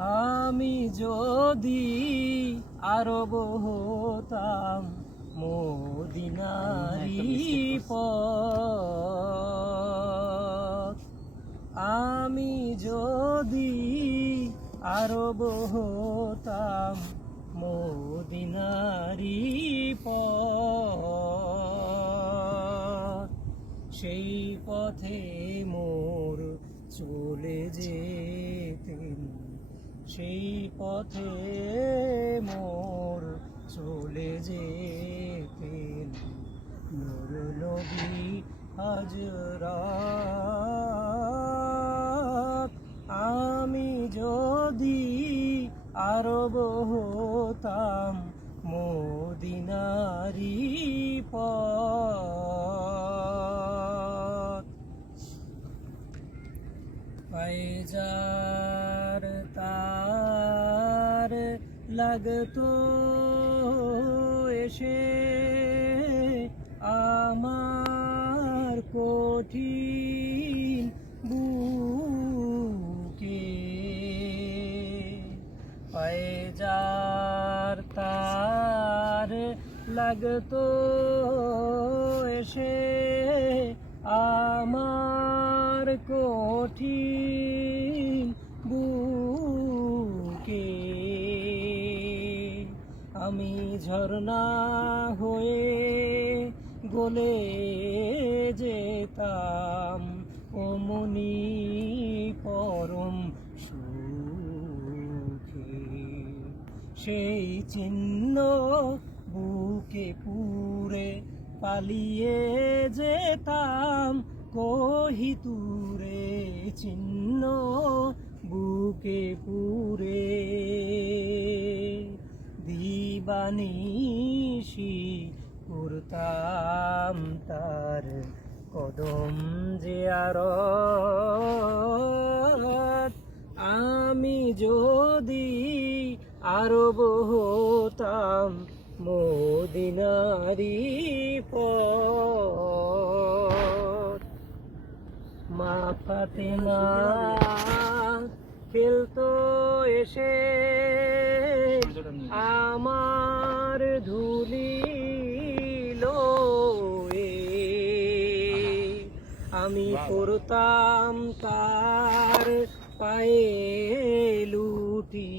আমি যদি আরব হতাম মদিনারি পথ, আমি যদি আরব হতাম মদিনারি পথ, সেই পথে মোর চলে যেতেন, সেই পথে মোর চলে যেতেন নূর নবী হযরত। আমি যদি আরব হতাম মদিনারি পথ, পায়জার তার লাগতো এসে আমার কঠিন বুকে, পায়জার তার লাগতো এসে আমার কঠিন বুকে, আমি ঝরনা হয়ে গলে যেতাম অমনি পরম সুখে, সেই চিহ্ন বুকে পুরে পালিয়ে যেতাম কোহিতুরে, চিহ্ন বুকে পুরে দিবানিশি করতাম তার কদম জিয়ারত। আমি যদি আরব হতাম মদিনারি পথ, মা ফাতেমা খেলতো এসে আমার ধুলি লয়ে, আমি পড়তাম তার পায়ে লুটি।